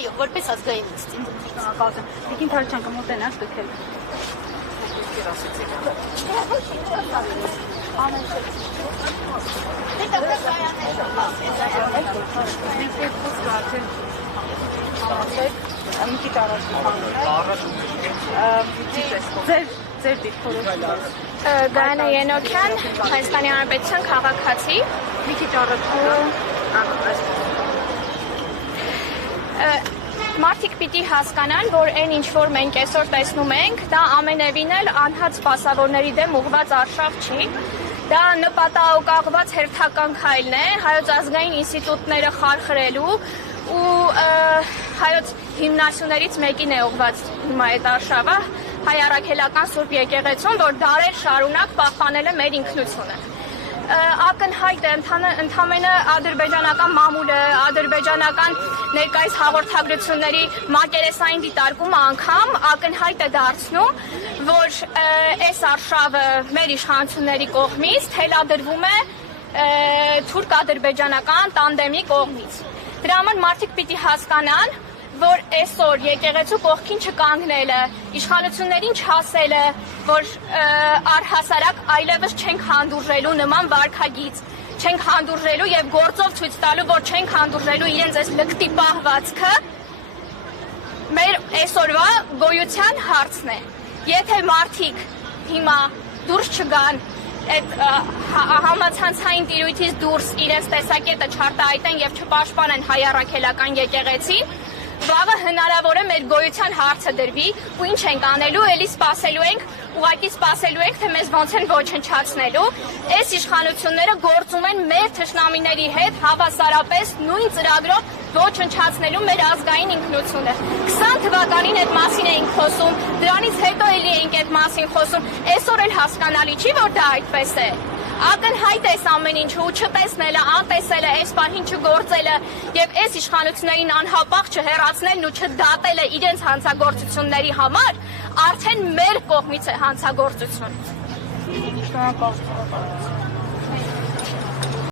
այո, որպես ազգային ինստիտուտ։ Տիկին Թարչյան կմոտենաք դուք էլ։ Գայանա Ենոքյան, Հայաստանի Հանրապետության քաղաքացի։ Մի քիչ առաջ Մարդիկ պիտի հասկանան, որ այն ինչ որ մենք այսօր տեսնում ենք, դա ամենևին էլ անհատ սպասավորների դեմ ուղղված արշավ չի։ Դա նպատակաուղղված հերթական քայլն է հայոց ազգային ինստիտուտները խարխրելու ու հայոց հիմնասյուներից մեկին է ուղղված հիմա այդ արշավը հայ առաքելական Սուրբ Եկեղեցուն, որ դարեր շարունակ պահպանել է մեր ինքնությունը։ Ակնհայտ է ընդամենը ադրբեջանական մամուլը, ադրբեջանական ներկայիս հաղորդագրությունների մակերեսային դիտարկումը անգամ ակնհայտ է դարձնում, որ այս արշավը մեր իշխանությունների կողմից թելադրվում է թուրք-ադրբեջանական տանդեմի կողմից։ Դրա համար մարդիկ պիտի հասկանան, որ այսօր եկեղեցու կողքին չկանգնելը, իշխանություններին չասելը, որ առհասարակ այլևս չենք հանդուրժելու նման վարքագիծ, չենք հանդուրժելու եւ գործով ցույց տալու, որ չենք հանդուրժելու իրենց այս լկտի պահվածքը, մեր այսօրվա գոյության հարցն է։ Եթե մարդիկ հիմա դուրս չգան այդ համացանցային տիրույթից դուրս իրենց տեսակետը չարտահայտեն եւ չպաշտպանեն հայ առաքելական եկեղեցին, վաղը հնարավոր է մեր գոյության հարցը դրվի ու ինչ ենք անելու, էլի սպասելու ենք, ուղղակի սպասելու ենք, թե մեզ ոնց են ոչնչացնելու։ Այս իշխանությունները գործում են մեր թշնամիների հետ հավասարապես նույն ծրագրով ոչնչացնելու մեր ազգային ինքնությունը։ 20 թվականին այդ մասին էինք խոսում, դրանից հետո էլի էինք այդ մասին խոսում, այսօր էլ հասկանալի չի, որ դա այդպես է։ Ակնհայտ է ամեն ինչը ու չտեսնելը, անտեսելը, այս պահին չգործելը եւ այս իշխանություններին անհապաղ չհեռացնելն ու չդատելը իրենց հանցագործությունների համար արդեն մեր կողմից է հանցագործություն։